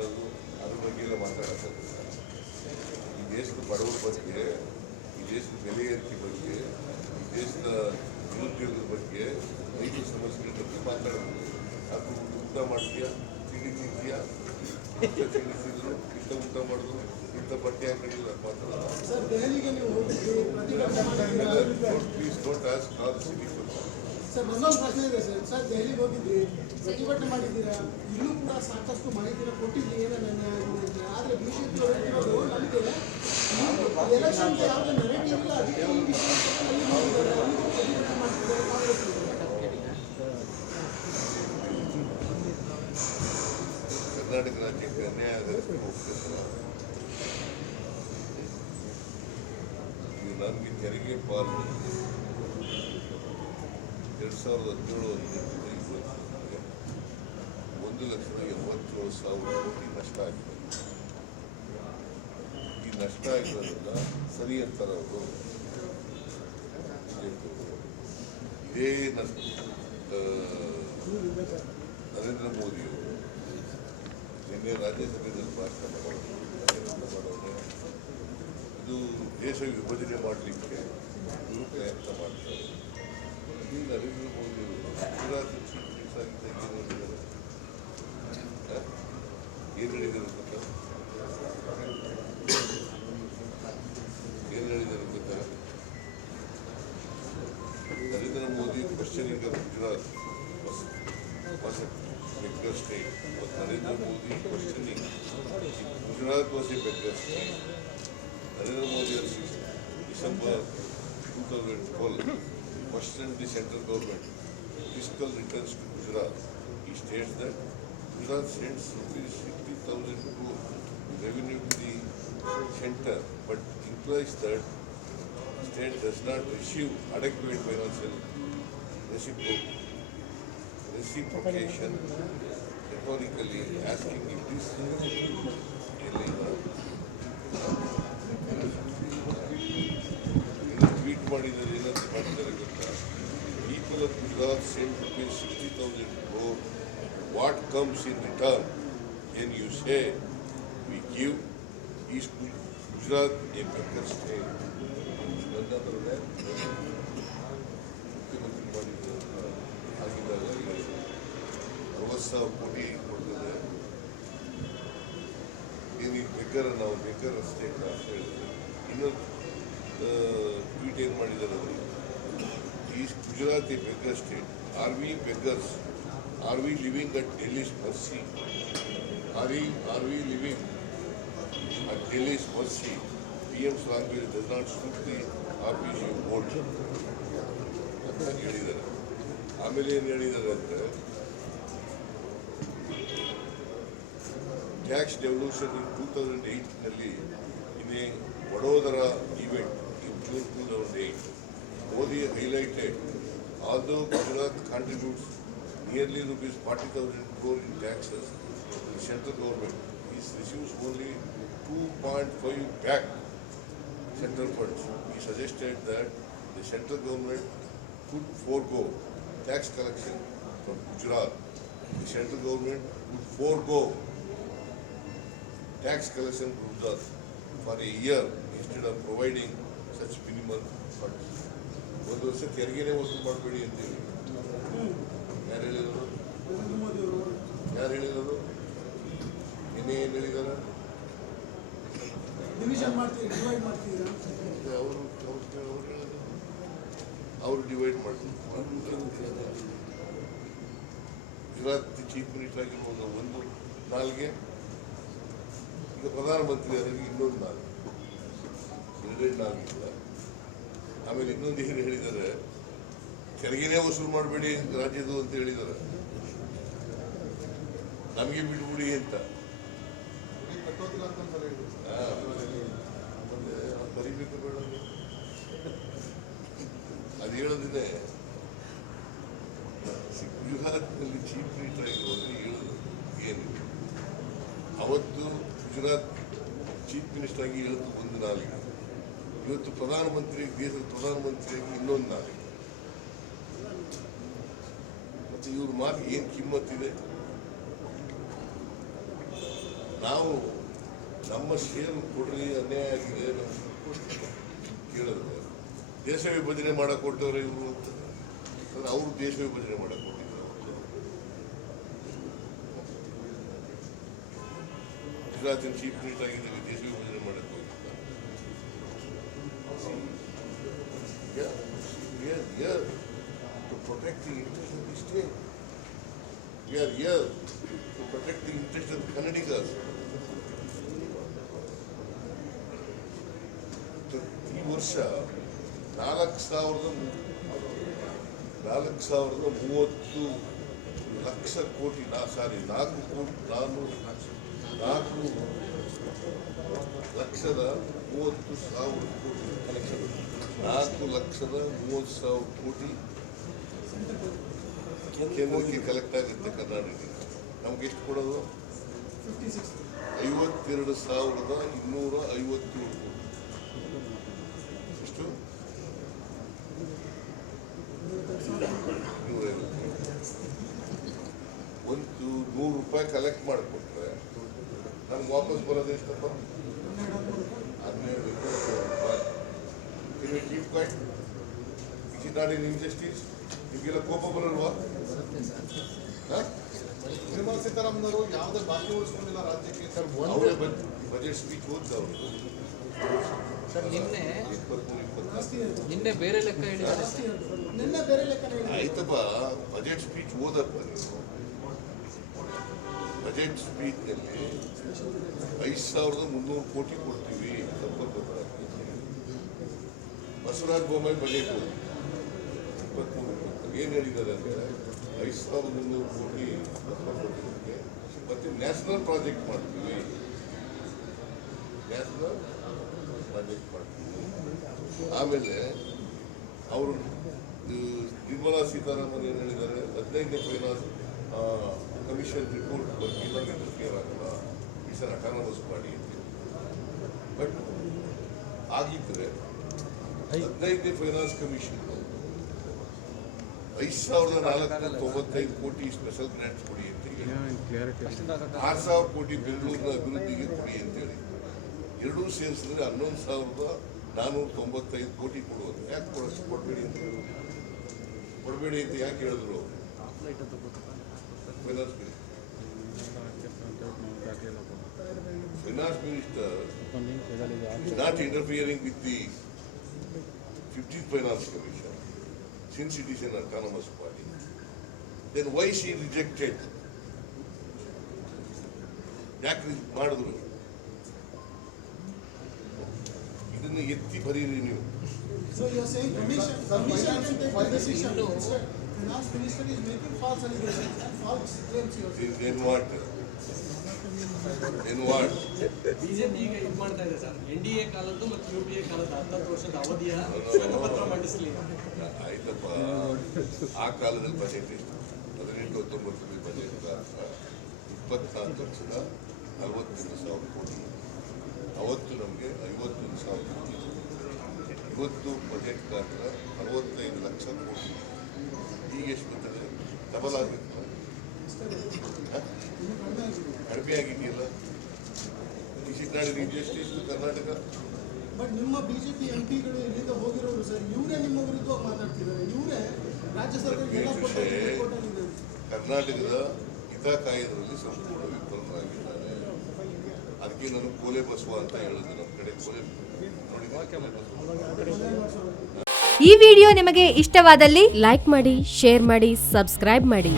ಹಾಕೊಳ್ಳೋದು ಅದ್ರ ಬಗ್ಗೆ ಎಲ್ಲ ಮಾತಾಡೋಕ್ಕಾಗಲ್ಲ ಈ ದೇಶದ ಬಡವರ ಬಗ್ಗೆ ಈ ದೇಶದ ಬೆಲೆ ಏರಿಕೆ ಬಗ್ಗೆ ಈ ದೇಶದ ನಿರುದ್ಯೋಗದ ಬಗ್ಗೆ ರೈತರ ಸಮಸ್ಯೆಗಳ ಬಗ್ಗೆ ಮಾತಾಡೋದು. ಅದು ಊಟ ಮಾಡ್ತೀಯಾ? ತಿಂಡಿ ತಿಂತೀಯಾ? ಇಂಥ ತಿಂಡಿ ತಿಂದ್ರು ಇಂಥ ಊಟ ಮಾಡಿದ್ರು ಇಂಥ ಬಟ್ಟೆ ಹಾಕೊಂಡಿಲ್ಲ ಮಾತಾಡೋದು. Please don't ask all city sir ನನ್ನೊಂದು ಪ್ರಶ್ನೆ ಇದೆ ಸರ್. ಸರ್, ದೆಹಲಿಗೆ ಹೋಗಿದ್ರಿ, ಪ್ರತಿಭಟನೆ ಮಾಡಿದ್ದೀರಾ? ಇಲ್ಲೂ ಕೂಡ ಸಾಕಷ್ಟು ಮಾಹಿತಿನ ಕೊಟ್ಟಿದ್ರಿ ಏನೇನು ಅನ್ಯಾಯ ಆಗಿದೆ ಅಂತ. ಆದರೆ ಬಿ ಜೆ ಪಿ ಹೇಳ್ತಿರೋದು ನಮಗೆ ಎಲೆಕ್ಷನ್ಗೆ ಯಾವುದೇ ನೆರೆಟಿವ್ ಇಲ್ಲ, ಅದಕ್ಕೆ ಈ ವಿಷಯ ಮಾಡ್ತಿದ್ದಾರೆ ಕರ್ನಾಟಕ ರಾಜ್ಯಕ್ಕೆ ಅನ್ಯಾಯ ಈಗ ನನಗೆ ತೆರಿಗೆ ಪಾಲು. ಎರಡು ಸಾವಿರದ ಹದಿನೇಳು ಹದಿನೆಂಟರಿಂದ ಇವತ್ತಿಗೆ ಒಂದು ಲಕ್ಷದ ಎಂಬತ್ತೇಳು ಸಾವಿರ ಕೋಟಿ ನಷ್ಟ ಆಗಿದೆ ಈ ನಷ್ಟ ಆಗಿರೋದ್ರಿಂದ ಸರಿ ಅಂತಾರೆ ಅವರು ಇದೇ ನಷ್ಟ ನರೇಂದ್ರ ಮೋದಿಯವರು ನಿನ್ನೆ ರಾಜ್ಯಸಭೆಯಲ್ಲಿ ಭಾಷಣ ಮಾಡೋದು ಇದು ದೇಶ ವಿಭಜನೆ ಮಾಡಲಿಕ್ಕೆ ಪ್ರಯತ್ನ ಮಾಡ್ತಾರೆ ಈ ನರೇಂದ್ರ ಮೋದಿ ಗುಜರಾತ್ ಚೀಫ್ ಮಿನಿಸ್ಟರ್ ಹೇಳಿದ್ದಾರೆ ಹ? ಏನು ಹೇಳಿದ್ದಾರೆ ಗೊತ್ತಾ ಏನು Narendra Modi questioning Gujarat a beggar state. Was Narendra Modi questioning if Gujarat was a beggar state? Narendra Modi has December 2012 questioned the central government fiscal returns to Gujarat. He states that Gujarat sends rupees 60,000 crore revenue to the center, but implies that state does not receive adequate financial reciproc- reciprocation, rhetorically asking if this illegal. Tweet ಮಾಡಿದ್ದಾರೆ ಏನಂತ ಮಾಡಿದ್ದಾರೆ ಗೊತ್ತಾ people of Gujarat send rupees sixty thousand crore what comes in return and you say we give is Gujarat a beggar state ಗಂಗಾಧರನೇ ಮುಖ್ಯಮಂತ್ರಿ ಮಾಡಿದ್ದು ಆಗಿದ್ದಾಗ ಹೇಳಿದ್ರು. ಅರವತ್ತು ಸಾವಿರ ಕೋಟಿ ಕೊಡ್ತದೆ ಏನು ಬೆಕ್ಕರ್ ನಾವು ಬೆಕ್ಕರ್ ಸ್ಟೇಟ್ ಅಂತ ಹೇಳಿದ್ರೆ ಇನ್ನೊಂದು ಟ್ವೀಟ್ ಏನು ಮಾಡಿದ್ದಾರೆ beggar state are we beggars are we living at Delhi's mercy are we are we living at Delhi's mercy P M language does not suit the R P G board ಅಂತ ಹೇಳಿದ್ದಾರೆ ಆಮೇಲೆ ಏನು ಹೇಳಿದ್ದಾರೆ ಅಂದರೆ tax devolution in two thousand ಏಯ್ಟ್ನಲ್ಲಿ in a Vadodara event in June two thousand eight Modi highlighted, although Gujarat contributes nearly rupees 40,000 crore in taxes the central government, is receives only 2.5 back central funds. He suggested that the central government could forego tax collection from Gujarat. The central government would forego tax collection from Gujarat for a year instead of providing such minimal ಒಂದು ವರ್ಷ ತೆರಿಗೆನೇ ವಸೂಲು ಮಾಡಬೇಡಿ ಅಂತೇಳಿ ಯಾರು ಹೇಳಿದರು? ಯಾರು ಹೇಳಿದರು? ನಿನ್ನೆ ಏನು ಹೇಳಿದಾರೆ? ಅವರು ಅವ್ರು ಹೇಳೋದು ಅವರು ಡಿವೈಡ್ ಮಾಡ್ತಾರೆ ಗುಜರಾತ್ ಚೀಫ್ ಮಿನಿಸ್ಟರ್ ಆಗಿರುವಾಗ ಒಂದು ನಾಲ್ಗೆ. ಈಗ ಪ್ರಧಾನಮಂತ್ರಿ ಅವರಿಗೆ ಇನ್ನೊಂದು ನಾಲ್ಕು. ಎರಡೆರಡು ನಾಲ್ಗಿಲ್ಲ ಆಮೇಲೆ ಇನ್ನೊಂದು ಏನು ಹೇಳಿದ್ದಾರೆ ತೆರಿಗೆನೇ ವಸೂಲು ಮಾಡಬೇಡಿ ರಾಜ್ಯದ್ದು ಅಂತ ಹೇಳಿದ್ದಾರೆ. ನಮಗೆ ಬಿಡ್ಬಿಡಿ ಅಂತ. ಬೇಡ ಅದು ಹೇಳೋದಿದೆ. ಗುಜರಾತ್ನಲ್ಲಿ ಚೀಫ್ ಮಿನಿಸ್ಟರ್ ಆಗಿರುವಾಗ ಹೇಳೋದು ಏನು? ಅವತ್ತು ಗುಜರಾತ್ ಚೀಫ್ ಮಿನಿಸ್ಟರ್ ಆಗಿ ಹೇಳೋದು ಒಂದು ನಾಲಿಗೆ ಇವತ್ತು ಪ್ರಧಾನಮಂತ್ರಿ ದೇಶದ ಪ್ರಧಾನಮಂತ್ರಿಯಾಗಿ ಇನ್ನೊಂದು ನಾಳೆ ಮತ್ತೆ ಇವ್ರ ಮಾತಿಗೆ ಏನು ಕಿಮ್ಮತ್ತಿದೆ ನಾವು ನಮ್ಮ ಷೇರು ಕೊಡ್ರಿ ಅನ್ಯಾಯ ಆಗಿದೆ ಕೇಳಿದ್ರೆ, ದೇಶ ವಿಭಜನೆ ಮಾಡಕ್ಕೆ ಕೊಟ್ಟವ್ರೆ ಇವರು ಅಂತ. ಅಂದ್ರೆ ಅವರು ದೇಶ ವಿಭಜನೆ ಮಾಡಕ್ಕೆ ಕೊಟ್ಟಿದ್ರು ಗುಜರಾತಿನ ಚೀಫ್ ಮಿನಿಸ್ಟರ್ ಆಗಿದ್ದೀವಿ, ದೇಶ ವಿಭಜನೆ ಮಾಡಕ್ ಹೋಗಿದ್ದ Yeah, we are here to protect the interest of the state. We are here to protect the interest of Kannadigas. ಈ ವರ್ಷ ನಾಲ್ಕು ಸಾವಿರದ ಮೂ- ನಾಲ್ಕು ಸಾವಿರದ ಮೂವತ್ತು ಲಕ್ಷ ಕೋಟಿ ನಾ ಸಾರಿ ನಾಲ್ಕು ಕೋಟಿ ನಾನ್ನೂರು ನಾಲ್ಕು ಲಕ್ಷದ ಮೂವತ್ತು ಸಾವಿರ ಕೋಟಿ. ಕಲೆಕ್ಷನ್ ನಾಲ್ಕು ಲಕ್ಷದ ಮೂವತ್ತು ಸಾವಿರ ಕೋಟಿ ಕೇಂದ್ರಕ್ಕೆ ಕಲೆಕ್ಟ್ ಆಗುತ್ತೆ ಕರ್ನಾಟಕಕ್ಕೆ. ನಮ್ಗೆ ಎಷ್ಟು ಕೊಡೋದು? ಐವತ್ತೆರಡು ಸಾವಿರದ ಇನ್ನೂರ ಐವತ್ತೇಳು ಕೋಟಿ ಎಷ್ಟು ಇನ್ನೂರ ಒಂದು ನೂರು ರೂಪಾಯಿ ಕಲೆಕ್ಟ್ ಮಾಡಿಕೊಟ್ರೆ ನಮ್ಗೆ ವಾಪಸ್ ಬರೋದು ಎಷ್ಟಪ್ಪ ಹನ್ನೆರಡು ರೂಪಾಯಿ ನೀವು keep quiet it is not in injustice ನಿಮಗೆಲ್ಲ ಕೋಪ ಬರಲ್ವಾ ಹಾಂ ನಿರ್ಮಲಾ ಸೀತಾರಾಮನ್ ಅವರು ಯಾವುದೇ ಬಾಕಿ ಉಳಿಸ್ಕೊಂಡಿಲ್ಲ ರಾಜ್ಯಕ್ಕೆ ಸರ್ ಅವರೇ ಬಜೆಟ್ ಸ್ಪೀಚ್ ಓದ್ದವ್ರು ಸರ್ ನಿನ್ನೆ ಇಪ್ಪತ್ಮೂರು ಇಪ್ಪತ್ನಾಲ್ಕು ಜಾಸ್ತಿ ಇರುತ್ತೆ ನಿನ್ನೆ ಬೇರೆ ಲೆಕ್ಕ ಹೇಳಿದ್ದಾರೆ ಜಾಸ್ತಿ ಇರುತ್ತೆ ನಿನ್ನೆ ಬೇರೆ ಲೆಕ್ಕನೇ ಹೇಳಿದ್ರು. ಆಯ್ತಪ್ಪ ಬಜೆಟ್ ಸ್ಪೀಚ್ ಓದಪ್ಪ ನೀವು ಬಜೆಟ್ ಸ್ಪೀಚ್ನಲ್ಲಿ ಐದು ಸಾವಿರದ ಮುನ್ನೂರು ಕೋಟಿ ಕೊಡ್ತೀವಿ ಬಸವರಾಜ ಬೊಮ್ಮಾಯಿ ಬಜೆಟ್ ಓದಿ ಇಪ್ಪತ್ಮೂರು ಇಪ್ಪತ್ತು ಏನು ಹೇಳಿದ್ದಾರೆ ಅಂದರೆ ಐದು ಸಾವಿರದ ಮುನ್ನೂರು ಕೋಟಿ ಮತ್ತೆ ನ್ಯಾಷನಲ್ ಪ್ರಾಜೆಕ್ಟ್ ಮಾಡ್ತೀವಿ. ನ್ಯಾಷನಲ್ ಪ್ರಾಜೆಕ್ಟ್ ಮಾಡ್ತೀವಿ. ಆಮೇಲೆ ಅವರು ನಿರ್ಮಲಾ ಸೀತಾರಾಮನ್ ಏನು ಹೇಳಿದ್ದಾರೆ? ಹದಿನೈದನೇ ಫೈನಾನ್ಸ್ ಕಮಿಷನ್ ರಿಪೋರ್ಟ್ ಬಗ್ಗೆ ಕ್ಲಿಯರ್ ಆಗಲ್ಲ it's an autonomous body but ಆಗಿದ್ರೆ ಹದಿನೈದನೇ ಫೈನಾನ್ಸ್ ಕಮಿಷನ್ ಐದು ಸಾವಿರದ ನಾಲ್ಕು ತೊಂಬತ್ತೈದು ಕೋಟಿ ಸ್ಪೆಷಲ್ ಗ್ರಾಂಟ್ಸ್ ಕೊಡಿ ಅಂತ ಹೇಳಿ. ಆರು ಸಾವಿರ ಕೋಟಿ ಬೆಂಗಳೂರಿನ ಅಭಿವೃದ್ಧಿಗೆ ಕೊಡಿ ಅಂತೇಳಿ ಎರಡೂ ಸೇರಿಸಿದ್ರೆ ಹನ್ನೊಂದು ಸಾವಿರದ ನಾನ್ನೂರ ತೊಂಬತ್ತೈದು ಕೋಟಿ ಕೊಡುವುದು ಯಾಕೆ ಕೊಡೋಷ್ಟು ಕೊಡಬೇಡಿ ಅಂತ ಹೇಳಿದ್ರು ಕೊಡಬೇಡಿ ಅಂತ ಯಾಕೆ ಹೇಳಿದ್ರು? Finance minister finance minister not interfering with the fifteen finance commission since it is an autonomous party then why she rejected ಯಾಕೆ ಮಾಡಿದ್ರು ಇದನ್ನು ಎತ್ತಿ ಬರೀರಿ ನೀವು So you are saying commission, commission can take the decision. Instead, Finance minister is making false allegations Then what then what BJP ಈಗ ಇದು ಮಾಡ್ತಾ ಇದೆ ಸರ್. ಎನ್ ಡಿ ಎ ಕಾಲದ್ದು ಮತ್ತು ಯು ಪಿ ಎ ಕಾಲದ ಹತ್ತತ್ತು ವರ್ಷದ ಅವಧಿಯ ಶ್ವೇತಪತ್ರ ಮಂಡಿಸಲಿ. ಆಯ್ತಪ್ಪ. ಆ ಕಾಲದಲ್ಲಿ ಬಜೆಟ್ ಇತ್ತು ಹದಿನೆಂಟು ಹತ್ತೊಂಬತ್ತರಲ್ಲಿ ಬಜೆಟ್ ಇಪ್ಪತ್ನಾಲ್ಕು ಲಕ್ಷದ ನಲವತ್ತೆಂಟು ಸಾವಿರ ಕೋಟಿ. ಅವತ್ತು ನಮಗೆ ಐವತ್ತೊಂದು ಸಾವಿರ ಕೋಟಿ. ಇವತ್ತು ಬಜೆಟ್ ಗಾತ್ರ ಅರವತ್ತೈದು ಲಕ್ಷ ಕೋಟಿ. ಈಗ ಎಷ್ಟು ಬರ್ತದೆ ಡಬಲ್ ಹ? ಕಡಿಮೆ ಆಗಿದೆಯಲ್ಲ is it not Karnataka? But ನಿಮ್ಮ ಬಿಜೆಪಿ ಎಂ ಪಿಗಳು ಇಲ್ಲಿಂದ ಹೋಗಿರೋರು ಸರ್ ಇವರೇ ನಿಮ್ಮ ವಿರುದ್ಧವಾಗಿ ಮಾತಾಡ್ತಿದ್ದಾರೆ. ಇವರೇ ರಾಜ್ಯ ಸರ್ಕಾರಕ್ಕೆ ಎಲ್ಲ ಕೊಟ್ಟು ರಿಪೋರ್ಟ್ ಕರ್ನಾಟಕದ ಹಿತ ಕಾಯ್ದರಲ್ಲಿ ಸಂಪೂರ್ಣ ವಿಫಲರಾಗಿದ್ದಾರೆ. ಅದಕ್ಕೆ ನಾನು ಕೋಲೆ ಬಸವ ಅಂತ ಹೇಳಿದೆ ನಮ್ಮ ಕಡೆ ಕೋಲೆ ನೋಡಿ ಈ ವಿಡಿಯೋ ನಿಮಗೆ ಇಷ್ಟವಾದಲ್ಲಿ ಲೈಕ್ ಮಾಡಿ ಶೇರ್ ಮಾಡಿ ಸಬ್ಸ್ಕ್ರೈಬ್ ಮಾಡಿ.